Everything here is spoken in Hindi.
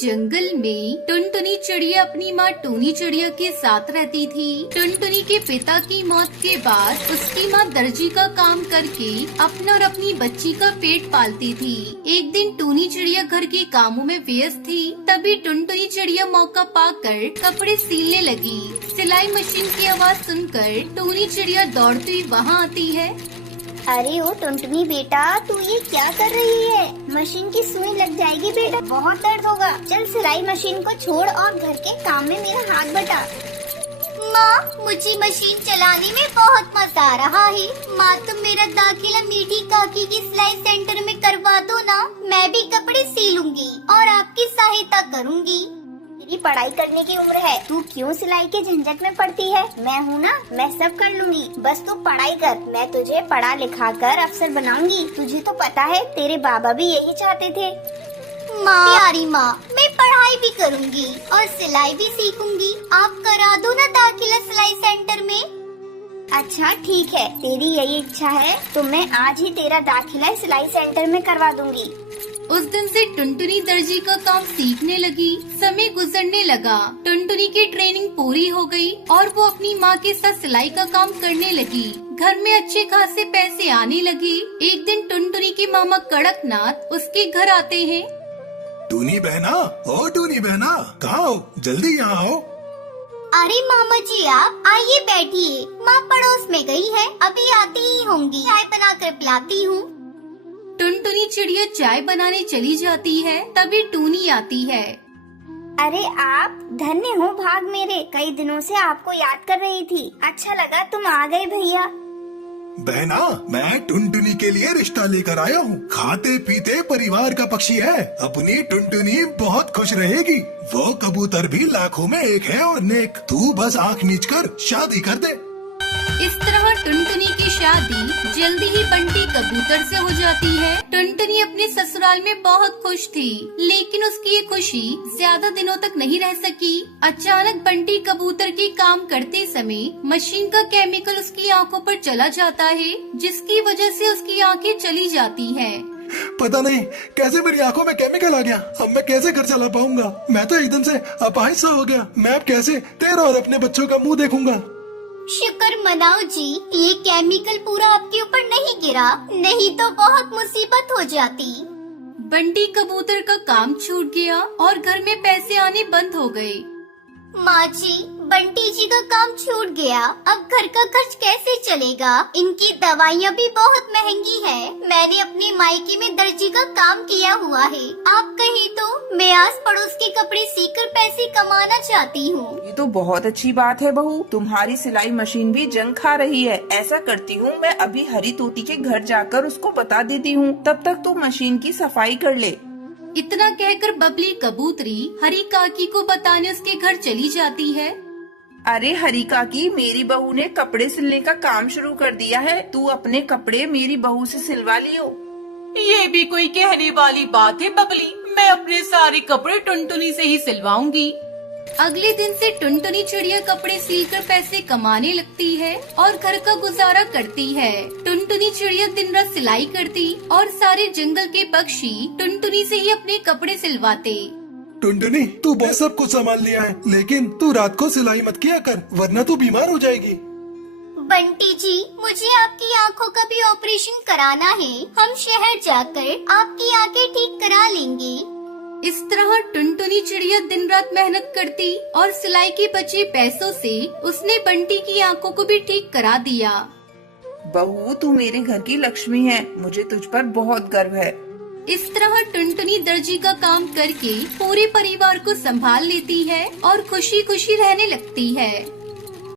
जंगल में टुनटुनी चिड़िया अपनी माँ टूनी चिड़िया के साथ रहती थी। टुनटुनी के पिता की मौत के बाद उसकी माँ दर्जी का काम करके अपना और अपनी बच्ची का पेट पालती थी। एक दिन टूनी चिड़िया घर के कामों में व्यस्त थी, तभी टुनटुनी चिड़िया मौका पाकर कपड़े सिलने लगी। सिलाई मशीन की आवाज सुनकर टूनी चिड़िया दौड़ती हुई वहाँ आती है। अरे ओ टुनटुनी बेटा, तू ये क्या कर रही है? मशीन की सुई लग जाएगी बेटा, बहुत दर्द होगा। चल सिलाई मशीन को छोड़ और घर के काम में मेरा हाथ बटा। माँ, मुझे मशीन चलाने में बहुत मजा आ रहा है। माँ, तुम मेरा दाखिला मीठी काकी की सिलाई सेंटर में करवा दो ना। मैं भी कपड़े सिलूंगी और आपकी सहायता करूंगी। तेरी पढ़ाई करने की उम्र है, तू क्यों सिलाई के झंझट में पड़ती है? मैं हूँ ना, मैं सब कर लूंगी। बस तू पढ़ाई कर, मैं तुझे पढ़ा लिखा कर अफसर बनाऊंगी। तुझे तो पता है तेरे बाबा भी यही चाहते थे। माँ, प्यारी माँ, मैं पढ़ाई भी करूंगी और सिलाई भी सीखूंगी। आप करा दो ना दाखिला सिलाई सेंटर में। अच्छा ठीक है, तेरी यही इच्छा है तो मैं आज ही तेरा दाखिला सिलाई सेंटर में करवा दूंगी। उस दिन से टुनटुनी दर्जी का काम सीखने लगी। समय गुजरने लगा, टुनटुनी की ट्रेनिंग पूरी हो गई और वो अपनी माँ के साथ सिलाई का काम करने लगी। घर में अच्छे खासे पैसे आने लगे। एक दिन टुनटुनी के मामा कड़कनाथ उसके घर आते हैं। टूनी बहना, ओ टूनी बहना, कहाँ हो? जल्दी यहाँ आओ। अरे मामा जी, आप आइए बैठिए। माँ पड़ोस में गई है, अभी आती ही होंगी। चाय बनाकर पिलाती हूँ। टुनटुनी चिड़िया चाय बनाने चली जाती है, तभी टूनी आती है। अरे आप धन्य हो भाग मेरे, कई दिनों से आपको याद कर रही थी। अच्छा लगा तुम आ गए भैया। बहना, मैं टुनटुनी के लिए रिश्ता लेकर आया हूँ। खाते पीते परिवार का पक्षी है। अपनी टुनटुनी बहुत खुश रहेगी। वो कबूतर भी लाखों में एक है और नेक। तू बस आँख मीच कर शादी कर दे। इस तरह टुनटुनी की शादी जल्दी ही बंटी कबूतर से हो जाती है। टुनटुनी अपने ससुराल में बहुत खुश थी, लेकिन उसकी ये खुशी ज्यादा दिनों तक नहीं रह सकी। अचानक बंटी कबूतर के काम करते समय मशीन का केमिकल उसकी आंखों पर चला जाता है, जिसकी वजह से उसकी आंखें चली जाती हैं। पता नहीं कैसे मेरी आंखों में केमिकल आ गया। अब मैं कैसे घर चला पाऊंगा? मैं तो एकदम से अपाहिज सा हो गया। मैं अब कैसे तेरा और अपने बच्चों का मुंह देखूंगा? शुक्र मनाओ जी, ये केमिकल पूरा आपके ऊपर नहीं गिरा, नहीं तो बहुत मुसीबत हो जाती। बंटी कबूतर का काम छूट गया और घर में पैसे आने बंद हो गए। माँ जी, बंटी जी का काम छूट गया, अब घर का खर्च कैसे चलेगा? इनकी दवाइयाँ भी बहुत महंगी है। मैंने अपनी मायके में दर्जी का काम किया हुआ है। आप कहीं तो मैं आस पड़ोस के कपड़े सीकर पैसे कमाना चाहती हूँ। ये तो बहुत अच्छी बात है बहू, तुम्हारी सिलाई मशीन भी जंग खा रही है। ऐसा करती हूँ, मैं अभी हरी तोती के घर जाकर उसको बता देती हूँ, तब तक तू मशीन की सफाई कर ले। इतना कहकर बबली कबूतरी हरी काकी को बताने उसके घर चली जाती है। अरे हरी काकी, मेरी बहू ने कपड़े सिलने का काम शुरू कर दिया है। तू अपने कपड़े मेरी बहू से सिलवा लियो। ये भी कोई कहने वाली बात है बबली, मैं अपने सारे कपड़े टुनटुनी से ही सिलवाऊंगी। अगले दिन से टुनटुनी चिड़िया कपड़े सिलकर पैसे कमाने लगती है और घर का गुजारा करती है। टुनटुनी चिड़िया दिन रात सिलाई करती और सारे जंगल के पक्षी टुनटुनी से ही अपने कपड़े सिलवाते। टुनटुनी, तू बहुत सब कुछ संभाल लिया है, लेकिन तू रात को सिलाई मत किया कर, वरना तू बीमार हो जाएगी। बंटी जी, मुझे आपकी आंखों का भी ऑपरेशन कराना है। हम शहर जाकर आपकी आंखें ठीक करा लेंगे। इस तरह टुनटुनी चिड़िया दिन रात मेहनत करती और सिलाई के बचे पैसों से उसने बंटी की आंखों को भी ठीक करा दिया। बहू, तू मेरे घर की लक्ष्मी है, मुझे तुझ पर बहुत गर्व है। इस तरह टुनटुनी दर्जी का काम करके पूरे परिवार को संभाल लेती है और खुशी खुशी रहने लगती है।